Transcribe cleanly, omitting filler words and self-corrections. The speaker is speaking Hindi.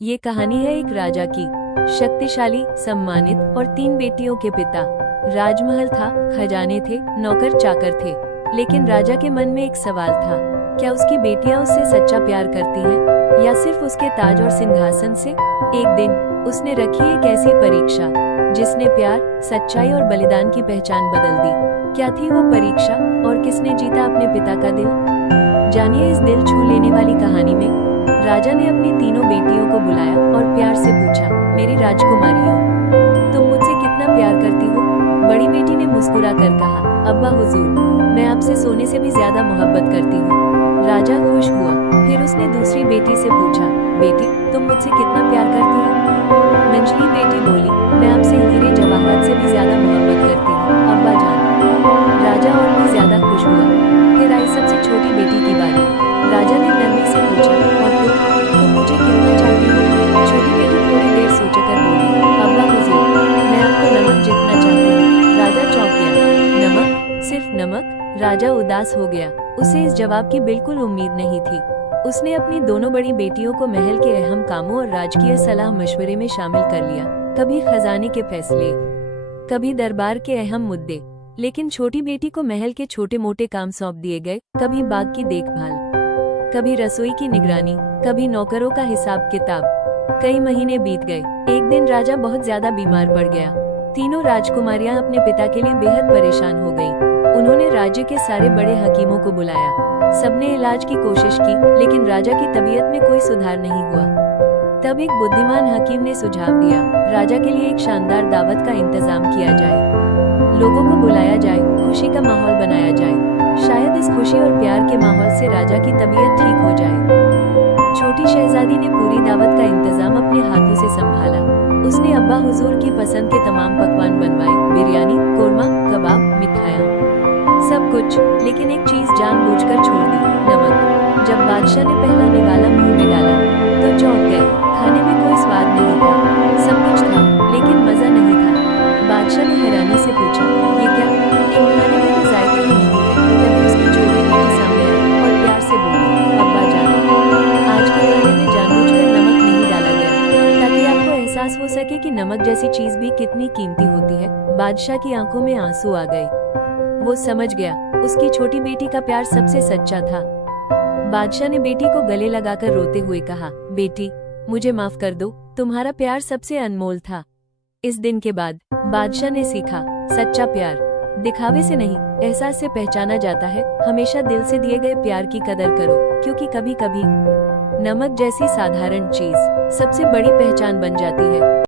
ये कहानी है एक राजा की, शक्तिशाली, सम्मानित और 3 बेटियों के पिता। राजमहल था, खजाने थे, नौकर चाकर थे, लेकिन राजा के मन में एक सवाल था, क्या उसकी बेटियां उससे सच्चा प्यार करती हैं, या सिर्फ उसके ताज और सिंहासन से? एक दिन उसने रखी एक ऐसी परीक्षा जिसने प्यार, सच्चाई और बलिदान की पहचान बदल दी। क्या थी वो परीक्षा और किसने जीता अपने पिता का दिल? जानिए इस दिल छू लेने वाली कहानी में। राजा ने अपनी तीनों बेटियों को बुलाया और प्यार से पूछा, मेरी राजकुमारियों, तुम मुझसे कितना प्यार करती हो? बड़ी बेटी ने मुस्कुरा कर कहा, अब्बा हुजूर, मैं आपसे सोने से भी ज्यादा मोहब्बत करती हूँ। राजा खुश हुआ। फिर उसने दूसरी बेटी से पूछा, बेटी, तुम मुझसे कितना प्यार करती हो? मंझली बेटी बोली, मैं आपसे हीरे जवाहरात से भी ज्यादा मोहब्बत करती हूँ, अब्बा जान। राजा और भी ज्यादा खुश हुआ। फिर आई सबसे छोटी बेटी की बारी। राजा ने नरमी से पूछा, और तुम मुझे कितना चाहती हो? छोटी बेटी थोड़ी देर सोचकर बोली, अब्बा हुजूर, मैं आपको नमक जितना चाहती हूँ। राजा चौंक गया। नमक? सिर्फ नमक? राजा उदास हो गया। उसे इस जवाब की बिल्कुल उम्मीद नहीं थी। उसने अपनी दोनों बड़ी बेटियों को महल के अहम कामों और राजकीय सलाह मशवरे में शामिल कर लिया, कभी खजाने के फैसले, कभी दरबार के अहम मुद्दे। लेकिन छोटी बेटी को महल के छोटे मोटे काम सौंप दिए गए, कभी बाग की देखभाल, कभी रसोई की निगरानी, कभी नौकरों का हिसाब किताब। कई महीने बीत गए। एक दिन राजा बहुत ज्यादा बीमार पड़ गया। तीनों राजकुमारियां अपने पिता के लिए बेहद परेशान हो गईं। उन्होंने राज्य के सारे बड़े हकीमों को बुलाया। सबने इलाज की कोशिश की, लेकिन राजा की तबीयत में कोई सुधार नहीं हुआ। तब एक बुद्धिमान हकीम ने सुझाव दिया, राजा के लिए एक शानदार दावत का इंतजाम किया जाए, लोगों को बुलाया जाए, खुशी का माहौल बनाया जाए। शायद इस खुशी और प्यार के माहौल से राजा की तबीयत ठीक हो जाए। छोटी शहजादी ने पूरी दावत का इंतजाम अपने हाथों से संभाला। उसने अब्बा हुजूर की पसंद के तमाम पकवान बनवाए, बिरयानी, कोरमा, कबाब, मिठाइयाँ, सब कुछ। लेकिन एक चीज जानबूझकर छोड़ दी, नमक। जब बादशाह ने पहला निवाला मुंह में डाला तो चौंक गए। खाने में कोई स्वाद नहीं था, सब कुछ था, लेकिन मजा नहीं था। बादशाह ने हैरानी से पूछा, ये क्या? इन खाने में तो जायका ही नहीं है। तभी उसकी छोटी बेटी सामने आई और प्यार से बोली, अब्बा जान, आज के खाने में जानबूझकर नमक नहीं डाला गया, ताकि आपको एहसास हो सके कि नमक जैसी चीज भी कितनी कीमती होती है। बादशाह की आंखों में आंसू आ गए। वो समझ गया, उसकी छोटी बेटी का प्यार सबसे सच्चा था। बादशाह ने बेटी को गले लगाकर रोते हुए कहा, बेटी, मुझे माफ कर दो, तुम्हारा प्यार सबसे अनमोल था। इस दिन के बाद बादशाह ने सीखा, सच्चा प्यार दिखावे से नहीं, एहसास से पहचाना जाता है। हमेशा दिल से दिए गए प्यार की कदर करो, क्योंकि कभी कभी नमक जैसी साधारण चीज सबसे बड़ी पहचान बन जाती है।